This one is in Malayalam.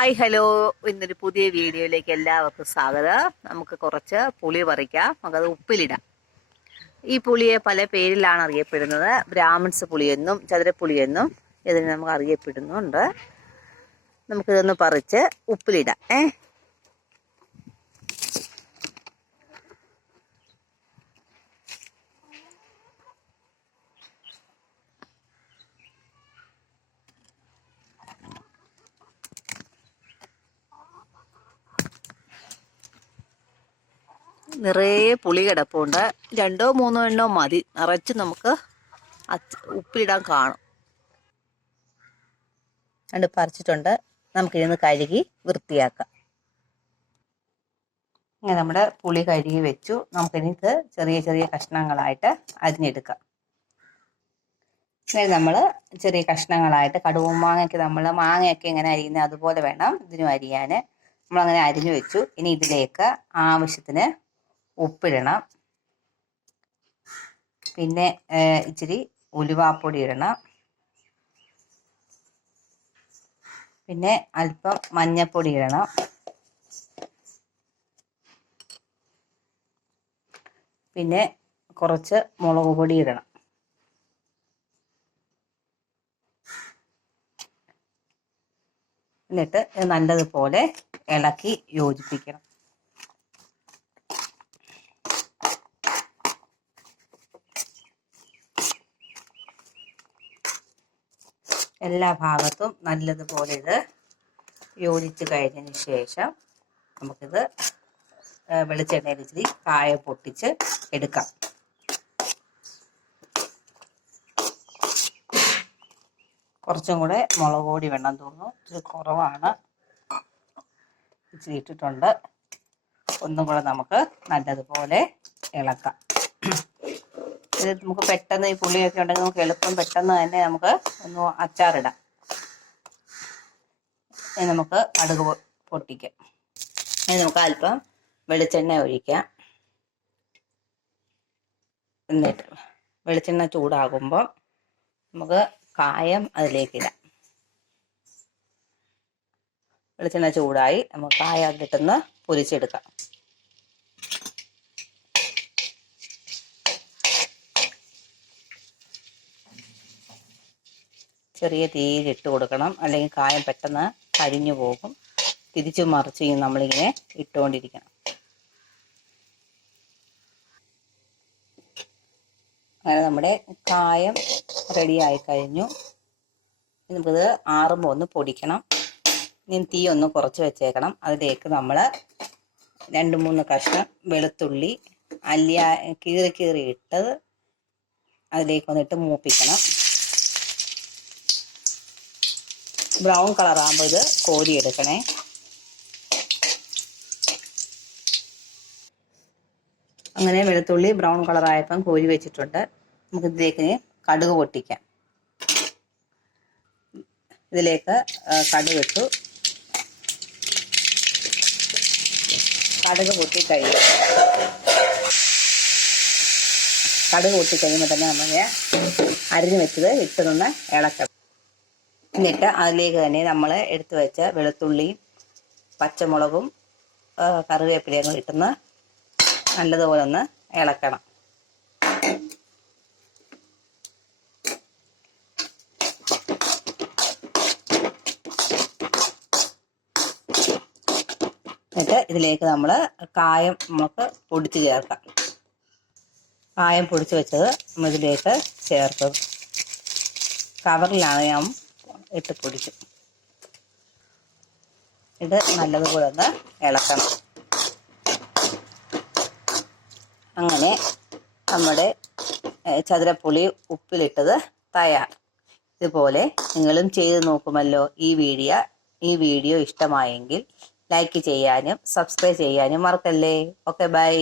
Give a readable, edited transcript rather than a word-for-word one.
ഹായ് ഹലോ, ഇന്നൊരു പുതിയ വീഡിയോയിലേക്ക് എല്ലാവർക്കും സ്വാഗതം. നമുക്ക് കുറച്ച് പുളി പറിക്കാം, നമുക്കത് ഉപ്പിലിടാം. ഈ പുളിയെ പല പേരിലാണ് അറിയപ്പെടുന്നത്. ബ്രാഹ്മിൺസ് പുളിയെന്നും ചതുരപ്പുളിയെന്നും ഇതിന് നമുക്ക് അറിയപ്പെടുന്നുണ്ട്. നമുക്കിതൊന്ന് പറിച്ച് ഉപ്പിലിടാം. നിറയെ പുളി കിടപ്പുണ്ട്. 2-3 എണ്ണം മതി, നിറച്ച് നമുക്ക് ഉപ്പിലിടാൻ കാണും. രണ്ട് പറിച്ചിട്ടുണ്ട്. നമുക്കിതിന്ന് കഴുകി വൃത്തിയാക്കാം. ഇങ്ങനെ നമ്മുടെ പുളി കഴുകി വെച്ചു. നമുക്കിനി ഇത് ചെറിയ ചെറിയ കഷ്ണങ്ങളായിട്ട് അരിഞ്ഞെടുക്കാം. ഇങ്ങനെ നമ്മൾ ചെറിയ കഷ്ണങ്ങളായിട്ട് കടുവും മാങ്ങയ്ക്ക് നമ്മൾ മാങ്ങയൊക്കെ ഇങ്ങനെ അരിയുന്നത് അതുപോലെ വേണം ഇതിനും അരിയാൻ. നമ്മളങ്ങനെ അരിഞ്ഞു വെച്ചു. ഇനി ഇതിലേക്ക് ആവശ്യത്തിന് ഉപ്പിടണം. പിന്നെ ഇച്ചിരി ഉലുവാപ്പൊടി ഇടണം. പിന്നെ അല്പം മഞ്ഞൾപ്പൊടി ഇടണം. പിന്നെ കുറച്ച് മുളക് പൊടി ഇടണം. എന്നിട്ട് നല്ലതുപോലെ ഇളക്കി യോജിപ്പിക്കണം. എല്ലാ ഭാഗത്തും നല്ലതുപോലെ ഇത് യോജിച്ച് കഴിഞ്ഞതിന് ശേഷം നമുക്കിത് വെളിച്ചെണ്ണയിൽ ഇച്ചിരി കായ പൊട്ടിച്ച് എടുക്കാം. കുറച്ചും കൂടെ മുളക് പൊടി വേണം തോന്നുന്നു, ഇച്ചിരി കുറവാണ്. ഇച്ചിരി ഇട്ടിട്ടുണ്ട്. ഒന്നും കൂടെ നമുക്ക് നല്ലതുപോലെ ഇളക്കാം. ഇത് നമുക്ക് പെട്ടെന്ന് ഈ പുളിയൊക്കെ ഉണ്ടെങ്കിൽ നമുക്ക് എളുപ്പം പെട്ടെന്ന് തന്നെ നമുക്ക് ഒന്ന് അച്ചാറിടാം. ഇനി നമുക്ക് കടുക് പൊട്ടിക്കാം. ഇനി നമുക്ക് അല്പം വെളിച്ചെണ്ണ ഒഴിക്കാം. എന്നിട്ട് വെളിച്ചെണ്ണ ചൂടാകുമ്പോൾ നമുക്ക് കായം അതിലേക്കിടാം. വെളിച്ചെണ്ണ ചൂടായി നമുക്ക് കായം അതിട്ടൊന്ന് പൊരിച്ചെടുക്കാം. ചെറിയ തീയിലിട്ട് കൊടുക്കണം, അല്ലെങ്കിൽ കായം പെട്ടെന്ന് കരിഞ്ഞു പോകും. തിരിച്ചു മറിച്ച് നമ്മളിങ്ങനെ ഇട്ടുകൊണ്ടിരിക്കണം. അങ്ങനെ നമ്മുടെ കായം റെഡിയായി കഴിഞ്ഞു. നമുക്കിത് ആറുമ്പോൾ ഒന്ന് പൊടിക്കണം. ഇനി തീ ഒന്ന് കുറച്ച് വെച്ചേക്കണം. അതിലേക്ക് നമ്മൾ 2-3 കഷ്ണം വെളുത്തുള്ളി കീറി ഇട്ടത് അതിലേക്കൊന്നിട്ട് മൂപ്പിക്കണം. ബ്രൗൺ കളറാകുമ്പോൾ ഇത് കോരിയെടുക്കണേ. അങ്ങനെ വെളുത്തുള്ളി ബ്രൗൺ കളറായപ്പം കോരി വെച്ചിട്ടുണ്ട്. നമുക്കിതിലേക്ക് കടുക് പൊട്ടിക്കാം. ഇതിലേക്ക് കടുക് ഇട്ടു. കടുക് പൊട്ടിക്കഴിയുമ്പോൾ തന്നെ നമ്മൾ അരിഞ്ഞു വെച്ചത് ഇട്ടതൊന്ന് ഇളക്കണം. എന്നിട്ട് അതിലേക്ക് തന്നെ നമ്മൾ എടുത്തു വെച്ച വെളുത്തുള്ളിയും പച്ചമുളകും കറിവേപ്പിലയും കൂടി ഇട്ടുന്ന നല്ലതുപോലെ ഒന്ന് ഇളക്കണം. എന്നിട്ട് ഇതിലേക്ക് നമ്മൾ കായം നമുക്ക് പൊടിച്ച് ചേർക്കാം. കായം പൊടിച്ച് വെച്ചത് നമ്മളിതിലേക്ക് ചേർത്തത് കവറിലാണ് ഞാൻ ഇട്ട് പൊടിച്ചു. ഇത് നല്ലതുപോലെ ഒന്ന് ഇളക്കണം. അങ്ങനെ നമ്മുടെ ചതുരപ്പുളി ഉപ്പിലിട്ടത് തയ്യാർ. ഇതുപോലെ നിങ്ങളും ചെയ്ത് നോക്കുമല്ലോ. ഈ വീഡിയോ ഇഷ്ടമായെങ്കിൽ ലൈക്ക് ചെയ്യാനും സബ്സ്ക്രൈബ് ചെയ്യാനും മറക്കല്ലേ. Okay, by.